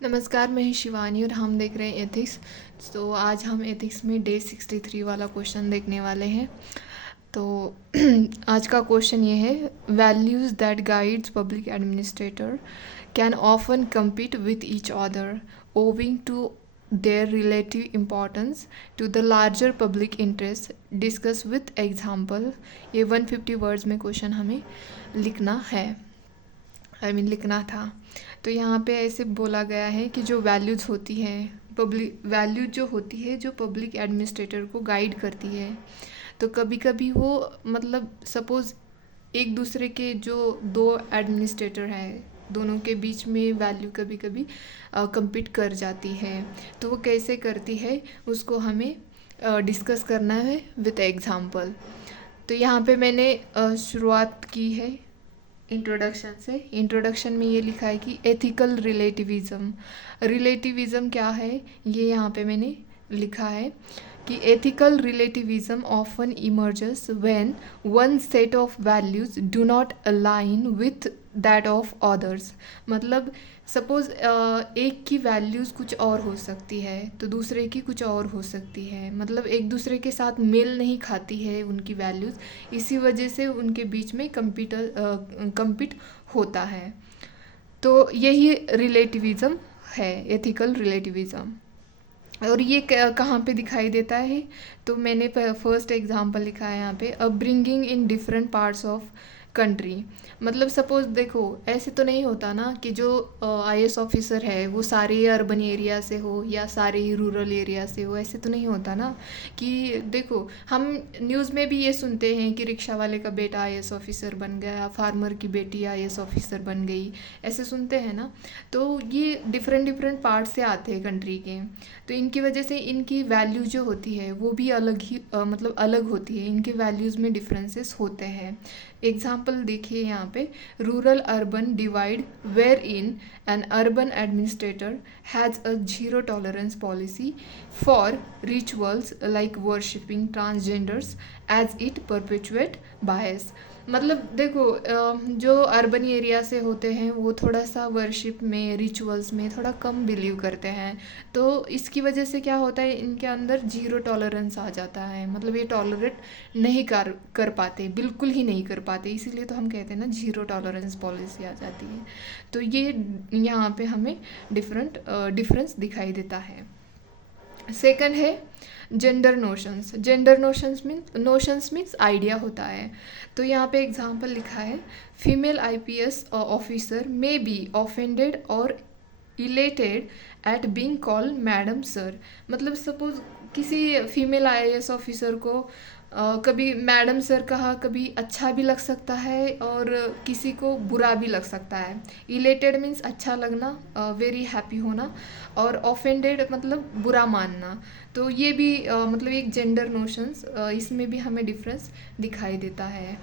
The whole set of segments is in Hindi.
नमस्कार, मैं हूँ शिवानी और हम देख रहे हैं एथिक्स। तो आज हम एथिक्स में डे 63 वाला क्वेश्चन देखने वाले हैं। तो आज का क्वेश्चन ये है, values that guides public administrator can often compete with each other owing to their relative importance to the larger public interest, discuss with example। ये 150 वर्ड्स में क्वेश्चन हमें लिखना है, लिखना था। तो यहाँ पे ऐसे बोला गया है कि जो वैल्यूज़ होती है, पब्लिक वैल्यूज जो होती है, जो पब्लिक एडमिनिस्ट्रेटर को गाइड करती है, तो कभी कभी वो सपोज़ एक दूसरे के जो दो एडमिनिस्ट्रेटर हैं, दोनों के बीच में वैल्यू कभी कभी compete कर जाती है। तो वो कैसे करती है उसको हमें डिस्कस करना है विद एग्जांपल। तो यहाँ पे मैंने शुरुआत की है इंट्रोडक्शन से। इंट्रोडक्शन में ये लिखा है कि एथिकल रिलेटिविज़म। रिलेटिविज़म क्या है, ये यहाँ पे मैंने लिखा है कि ethical relativism often emerges when one set of values do not align with that of others. मतलब सपोज़ एक की वैल्यूज़ कुछ और हो सकती है तो दूसरे की कुछ और हो सकती है, मतलब एक दूसरे के साथ मेल नहीं खाती है उनकी वैल्यूज़, इसी वजह से उनके बीच में compete होता है। तो यही रिलेटिविज़म है, एथिकल रिलेटिविज़म। और ये कहाँ पे दिखाई देता है, तो मैंने फर्स्ट एग्जांपल लिखा है यहाँ पे, upbringing in different parts of country. मतलब सपोज़ देखो, ऐसे तो नहीं होता ना कि जो आईएएस ऑफिसर है वो सारे अर्बन एरिया से हो या सारे ही रूरल एरिया से हो, ऐसे तो नहीं होता ना। कि देखो, हम न्यूज़ में भी ये सुनते हैं कि रिक्शा वाले का बेटा आईएएस ऑफिसर बन गया, फार्मर की बेटी आईएएस ऑफिसर बन गई, ऐसे सुनते हैं ना। तो ये डिफरेंट डिफरेंट पार्ट से आते हैं कंट्री के, तो इनकी वजह से इनकी वैल्यू जो होती है वो भी अलग ही अलग होती है, इनके वैल्यूज़ में डिफरेंसेस होते हैं। एग्जाम्पल देखिए यहाँ पे, rural urban divide where in an urban administrator has a zero tolerance policy for rituals like worshipping transgenders as it perpetuate bias. मतलब देखो, जो अर्बन एरिया से होते हैं वो थोड़ा सा वर्शिप में, रिचुअल्स में थोड़ा कम बिलीव करते हैं, तो इसकी वजह से क्या होता है, इनके अंदर जीरो टॉलरेंस आ जाता है। मतलब ये टॉलरेट नहीं कर पाते, बिल्कुल ही नहीं कर पाते, इसीलिए तो हम कहते हैं ना जीरो टॉलरेंस पॉलिसी आ जाती है। तो ये यहाँ पे हमें डिफरेंस दिखाई देता है। सेकंड है gender notions. Gender notions means idea होता है। तो यहाँ पे एग्जांपल लिखा है, female IPS officer may be offended और elated at being called madam sir. मतलब सपोज किसी फीमेल आईएएस ऑफिसर को कभी मैडम सर कहा, कभी अच्छा भी लग सकता है और किसी को बुरा भी लग सकता है। इलेटेड मीन्स अच्छा लगना, वेरी हैप्पी होना, और ऑफेंडेड मतलब बुरा मानना। तो ये भी एक जेंडर नोशंस, इसमें भी हमें डिफरेंस दिखाई देता है।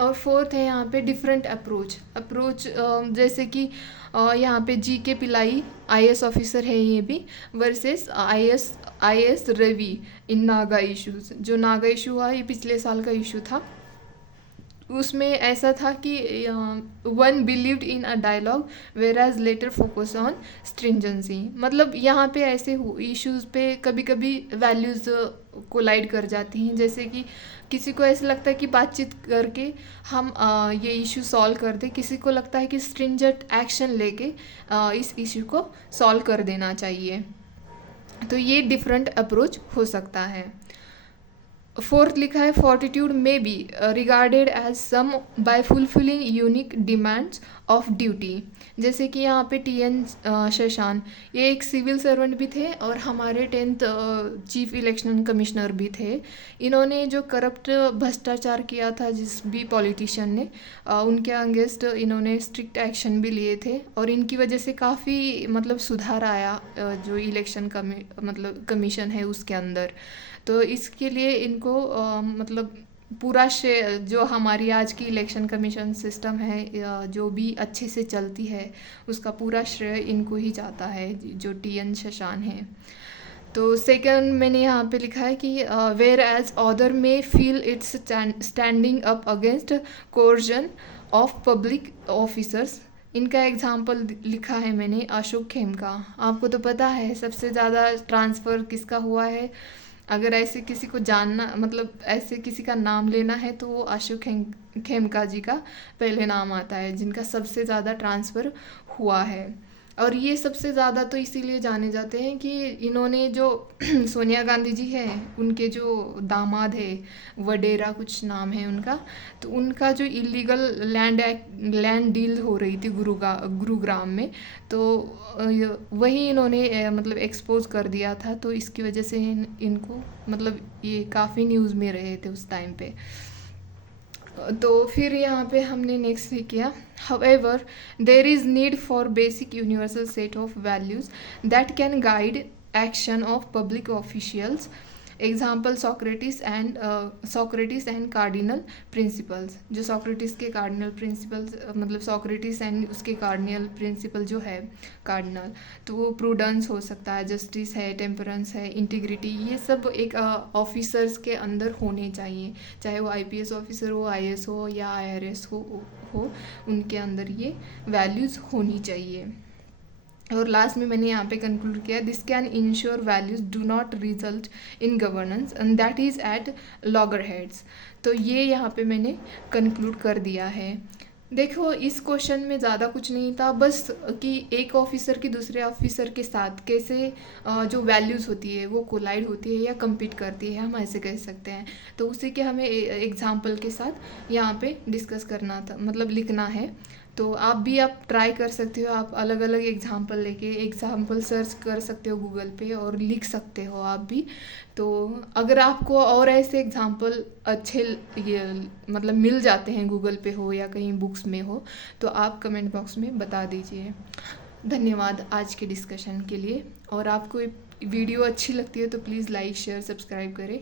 और फोर्थ है यहाँ पे डिफरेंट अप्रोच। जैसे कि यहाँ पे जी के पिलाई आईएएस ऑफिसर है ये भी, वर्सेस आईएएस रवि इन नागा इशूज़। जो नागा इशू हुआ ये पिछले साल का इशू था, उसमें ऐसा था कि one believed in a dialogue whereas latter focus on stringency. मतलब यहाँ पे ऐसे इश्यूज़ पे कभी कभी वैल्यूज़ कोलाइड कर जाती हैं। जैसे कि किसी को ऐसा लगता है कि बातचीत करके हम ये इशू सॉल्व कर दें, किसी को लगता है कि स्ट्रिंजेंट एक्शन लेके इस इशू को सॉल्व कर देना चाहिए। तो ये डिफरेंट अप्रोच हो सकता है। फोर्थ लिखा है, fortitude may be regarded as some by fulfilling unique demands of duty. जैसे कि यहाँ पे टीएन शशान, ये एक सिविल सर्वेंट भी थे और हमारे 10th चीफ इलेक्शन कमिश्नर भी थे। इन्होंने जो करप्ट भ्रष्टाचार किया था जिस भी पॉलिटिशियन ने, उनके अगेंस्ट इन्होंने स्ट्रिक्ट एक्शन भी लिए थे और इनकी वजह से काफ़ी सुधार आया जो इलेक्शन कमीशन है उसके अंदर। तो इसके लिए इनको पूरा श्रेय, जो हमारी आज की इलेक्शन कमीशन सिस्टम है जो भी अच्छे से चलती है, उसका पूरा श्रेय इनको ही जाता है, जो टीएन शशान है। तो सेकंड मैंने यहाँ पे लिखा है कि वेयर एज ऑदर में feel it's standing up against coercion of public officers. इनका एग्जाम्पल लिखा है मैंने अशोक खेमका। आपको तो पता है सबसे ज़्यादा ट्रांसफ़र किसका हुआ है। अगर ऐसे किसी को जानना, मतलब ऐसे किसी का नाम लेना है तो वो अशोक खेमका जी का पहले नाम आता है, जिनका सबसे ज़्यादा ट्रांसफ़र हुआ है। और ये सबसे ज़्यादा तो इसीलिए जाने जाते हैं कि इन्होंने जो सोनिया गांधी जी हैं, उनके जो दामाद है, वडेरा कुछ नाम है उनका, तो उनका जो इलीगल लैंड डील हो रही थी गुरुग्राम में, तो वही इन्होंने मतलब एक्सपोज कर दिया था। तो इसकी वजह से इनको मतलब ये काफ़ी न्यूज़ में रहे थे उस टाइम पे। तो फिर यहाँ पे हमने नेक्स्ट ही किया, however there is need for basic universal set of values that can guide action of public officials. Example Socrates and cardinal principles. जो सॉक्रेटिस के कार्डिनल प्रिंसिपल्स, मतलब सॉक्रेटिस एंड उसके कार्डिनल प्रिंसिपल जो है कार्डिनल, तो वो प्रूडेंस हो सकता है, जस्टिस है, टेम्परेंस है, इंटीग्रिटी, ये सब एक ऑफिसर्स के अंदर होने चाहिए। चाहे वो आईपीएस ऑफिसर हो, आईएएस हो या आईआरएस हो, उनके अंदर ये वैल्यूज़ होनी चाहिए। और लास्ट में मैंने यहाँ पे कंक्लूड किया, this can ensure values do not result in governance and that is at loggerheads. तो ये यहाँ पे मैंने कंक्लूड कर दिया है। देखो इस क्वेश्चन में ज़्यादा कुछ नहीं था, बस कि एक ऑफिसर की दूसरे ऑफिसर के साथ कैसे जो वैल्यूज़ होती है वो कोलाइड होती है या कम्पीट करती है, हम ऐसे कह सकते हैं। तो उसी के हमें एग्जाम्पल के साथ यहाँ पे डिस्कस करना था, मतलब लिखना है। तो आप ट्राई कर सकते हो, आप अलग अलग एग्जाम्पल लेके एग्जाम्पल सर्च कर सकते हो गूगल पे और लिख सकते हो आप भी। तो अगर आपको और ऐसे एग्जाम्पल अच्छे ये मतलब मिल जाते हैं गूगल पे हो या कहीं बुक्स में हो, तो आप कमेंट बॉक्स में बता दीजिए। धन्यवाद आज के डिस्कशन के लिए। और आपको वीडियो अच्छी लगती है तो प्लीज़ लाइक शेयर सब्सक्राइब करें।